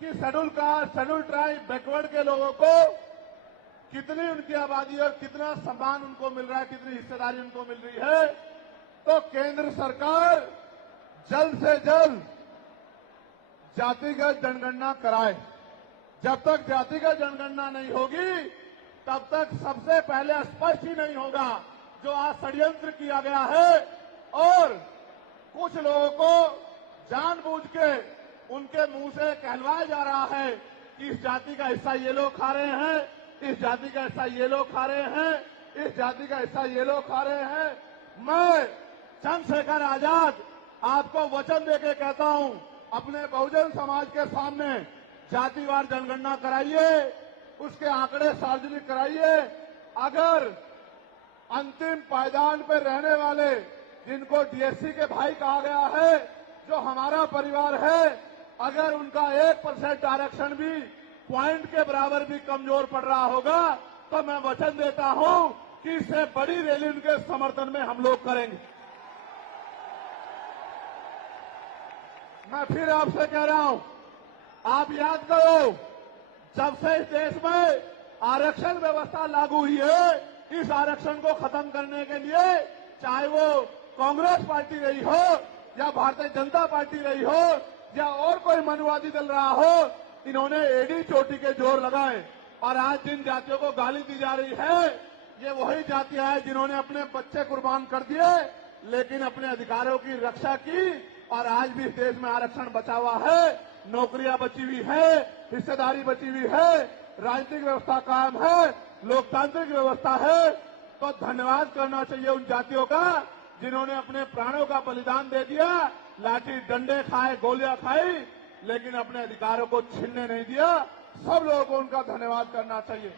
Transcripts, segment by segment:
कि schedule caste, schedule tribe, backward के लोगों को कितनी उनकी आबादी और कितना सम्मान उनको मिल रहा है, कितनी हिस्सेदारी उनको मिल रही है। तो केंद्र सरकार जल्द से जल्द जातिगत जनगणना कराए। जब तक जातिगत जनगणना नहीं होगी तब तक सबसे पहले स्पष्ट ही नहीं होगा जो आज षड्यंत्र किया गया है और कुछ लोगों को जानबूझ के उनके मुंह से कहलवाया जा रहा है कि इस जाति का हिस्सा ये लोग खा रहे हैं, इस जाति का हिस्सा ये लोग खा रहे हैं, इस जाति का हिस्सा ये लोग खा रहे हैं। मैं चंद्रशेखर आजाद आपको वचन देके कहता हूं, अपने बहुजन समाज के सामने जातिवार जनगणना कराइए, उसके आंकड़े सार्वजनिक कराइए। अगर अंतिम पायदान पर रहने वाले जिनको डीएससी के भाई कहा गया है, जो हमारा परिवार है, अगर उनका 1% आरक्षण भी पॉइंट के बराबर भी कमजोर पड़ रहा होगा तो मैं वचन देता हूं कि इससे बड़ी रैली उनके समर्थन में हम लोग करेंगे। मैं फिर आपसे कह रहा हूं, आप याद करो, जब से इस देश में आरक्षण व्यवस्था लागू हुई है, इस आरक्षण को खत्म करने के लिए चाहे वो कांग्रेस पार्टी रही हो या भारतीय जनता पार्टी रही हो या और कोई मनुवादी दल रहा हो, इन्होंने एडी चोटी के जोर लगाए। और आज जिन जातियों को गाली दी जा रही है, ये वही जातियां हैं जिन्होंने अपने बच्चे कुर्बान कर दिए लेकिन अपने अधिकारों की रक्षा की और आज भी इस देश में आरक्षण बचा हुआ है, नौकरियां बची हुई है, हिस्सेदारी बची हुई है, राजनीतिक व्यवस्था कायम है, लोकतांत्रिक व्यवस्था है। तो धन्यवाद करना चाहिए उन जातियों का जिन्होंने अपने प्राणों का बलिदान दे दिया, लाठी डंडे खाए, गोलियां खाई, लेकिन अपने अधिकारों को छीनने नहीं दिया। सब लोगों को उनका धन्यवाद करना चाहिए।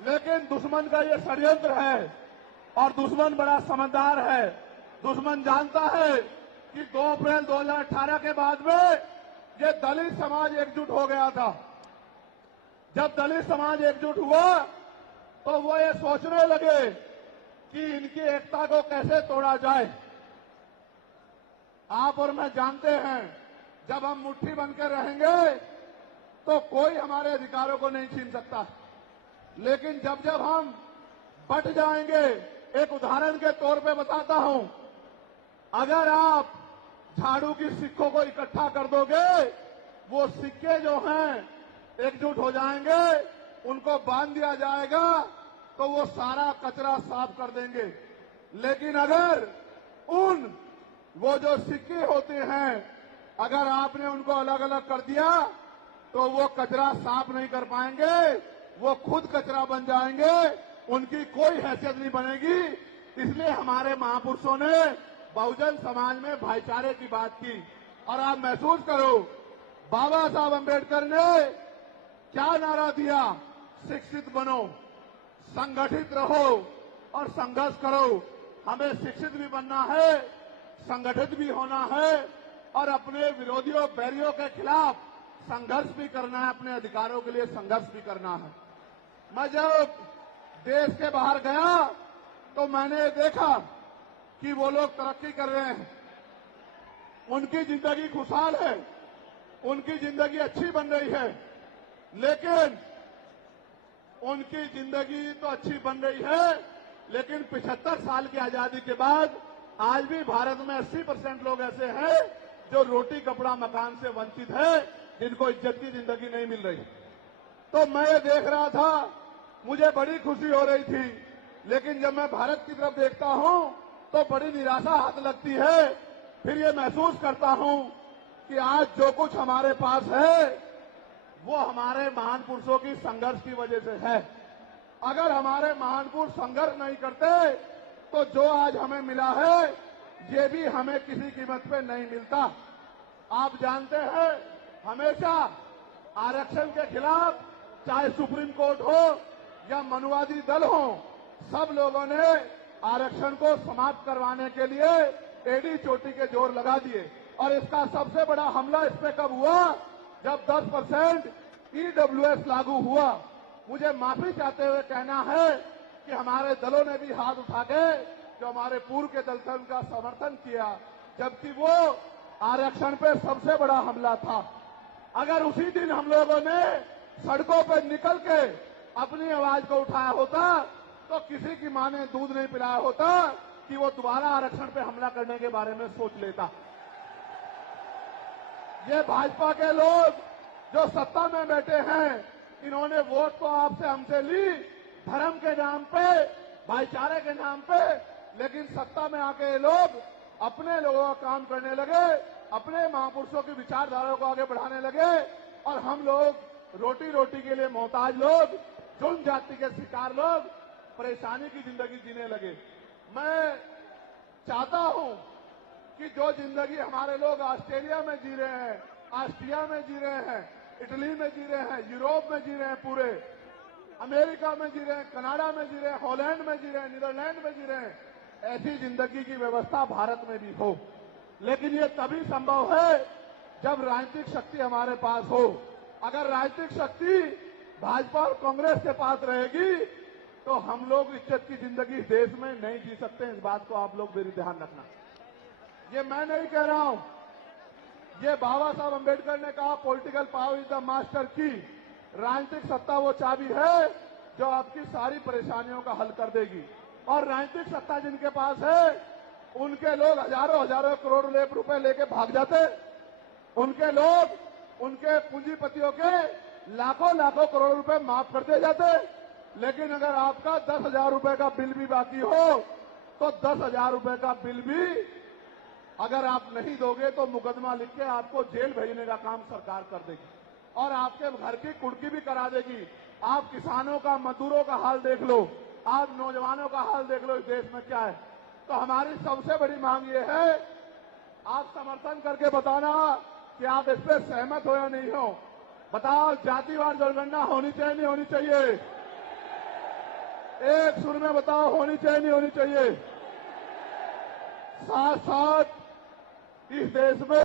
लेकिन दुश्मन का ये षड्यंत्र है और दुश्मन बड़ा समझदार है। दुश्मन जानता है कि 2 अप्रैल 2018 के बाद में ये दलित समाज एकजुट हो गया था। जब दलित समाज एकजुट हुआ तो वो ये सोचने लगे कि इनकी एकता को कैसे तोड़ा जाए। आप और मैं जानते हैं, जब हम मुट्ठी बनकर रहेंगे तो कोई हमारे अधिकारों को नहीं छीन सकता, लेकिन जब जब हम बट जाएंगे, एक उदाहरण के तौर पे बताता हूं, अगर आप झाड़ू की सिक्कों को इकट्ठा कर दोगे, वो सिक्के जो हैं एकजुट हो जाएंगे, उनको बांध दिया जाएगा तो वो सारा कचरा साफ कर देंगे। लेकिन अगर वो जो सिक्के होते हैं, अगर आपने उनको अलग अलग कर दिया तो वो कचरा साफ नहीं कर पाएंगे, वो खुद कचरा बन जाएंगे, उनकी कोई हैसियत नहीं बनेगी। इसलिए हमारे महापुरुषों ने बहुजन समाज में भाईचारे की बात की। और आप महसूस करो, बाबा साहब अम्बेडकर ने क्या नारा दिया? शिक्षित बनो, संगठित रहो और संघर्ष करो। हमें शिक्षित भी बनना है, संगठित भी होना है और अपने विरोधियों, बैरियों के खिलाफ संघर्ष भी करना है, अपने अधिकारों के लिए संघर्ष भी करना है। मैं जब देश के बाहर गया तो मैंने देखा कि वो लोग तरक्की कर रहे हैं, उनकी जिंदगी खुशहाल है, उनकी जिंदगी अच्छी बन रही है। लेकिन उनकी जिंदगी तो अच्छी बन रही है, लेकिन 75 साल की आजादी के बाद आज भी भारत में 80% लोग ऐसे हैं जो रोटी, कपड़ा, मकान से वंचित है, जिनको इज्जत की जिंदगी नहीं मिल रही। तो मैं ये देख रहा था, मुझे बड़ी खुशी हो रही थी, लेकिन जब मैं भारत की तरफ देखता हूं तो बड़ी निराशा हाथ लगती है। फिर ये महसूस करता हूं कि आज जो कुछ हमारे पास है वो हमारे महान पुरुषों की संघर्ष की वजह से है। अगर हमारे महान पुरुष संघर्ष नहीं करते तो जो आज हमें मिला है ये भी हमें किसी कीमत पे नहीं मिलता। आप जानते हैं, हमेशा आरक्षण के खिलाफ चाहे सुप्रीम कोर्ट हो या मनुवादी दल हो, सब लोगों ने आरक्षण को समाप्त करवाने के लिए एडी चोटी के जोर लगा दिए। और इसका सबसे बड़ा हमला इस पे कब हुआ? जब 10% ईडब्ल्यूएस लागू हुआ। मुझे माफी चाहते हुए कहना है कि हमारे दलों ने भी हाथ उठा के, जो हमारे पूर्व के दल थे, उनका समर्थन किया, जबकि वो आरक्षण पे सबसे बड़ा हमला था। अगर उसी दिन हम लोगों ने सड़कों पर निकल के अपनी आवाज को उठाया होता तो किसी की मां ने दूध नहीं पिलाया होता कि वो दोबारा आरक्षण पे हमला करने के बारे में सोच लेता। ये भाजपा के लोग जो सत्ता में बैठे हैं, इन्होंने वोट तो आपसे हमसे ली धर्म के नाम पे, भाईचारे के नाम पे, लेकिन सत्ता में आके ये लोग अपने लोगों का काम करने लगे, अपने महापुरुषों की विचारधारा को आगे बढ़ाने लगे और हम लोग रोटी रोटी के लिए मोहताज लोग, जुल्म जाति के शिकार लोग परेशानी की जिंदगी जीने लगे। मैं चाहता हूं कि जो जिंदगी हमारे लोग ऑस्ट्रेलिया में जी रहे हैं, ऑस्ट्रिया में जी रहे हैं, इटली में जी रहे हैं, यूरोप में जी रहे हैं, पूरे अमेरिका में जी रहे हैं, कनाडा में जी रहे हैं, हॉलैंड में जी रहे हैं, नीदरलैंड में जी रहे हैं, ऐसी जिंदगी की व्यवस्था भारत में भी हो। लेकिन ये तभी संभव है जब राजनीतिक शक्ति हमारे पास हो। अगर राजनीतिक शक्ति भाजपा और कांग्रेस के पास रहेगी तो हम लोग इज्जत की जिंदगी इस देश में नहीं जी सकते। इस बात को आप लोग मेरी ध्यान रखना। ये मैं नहीं कह रहा हूं, ये बाबा साहब अम्बेडकर ने कहा, political power is the master की। राजनीतिक सत्ता वो चाबी है जो आपकी सारी परेशानियों का हल कर देगी। और राजनीतिक सत्ता जिनके पास है उनके लोग हजारों हजारों करोड़ रुपए लेके भाग जाते। उनके लोग उनके पूंजीपतियों के लाखों लाखों करोड़ रुपए माफ करते जाते। लेकिन अगर आपका 10,000 रुपए का बिल भी बाकी हो तो 10,000 रुपए का बिल भी अगर आप नहीं दोगे तो मुकदमा लिख के आपको जेल भेजने का काम सरकार कर देगी और आपके घर की कुर्की भी करा देगी। आप किसानों का, मजदूरों का हाल देख लो, आप नौजवानों का हाल देख लो, इस देश में क्या है। तो हमारी सबसे बड़ी मांग ये है, आप समर्थन करके बताना कि आप इस पर सहमत हो या नहीं हो। बताओ, जातिवार जनगणना होनी चाहिए नहीं होनी चाहिए? एक सुर में बताओ, होनी चाहिए नहीं होनी चाहिए? साथ साथ इस देश में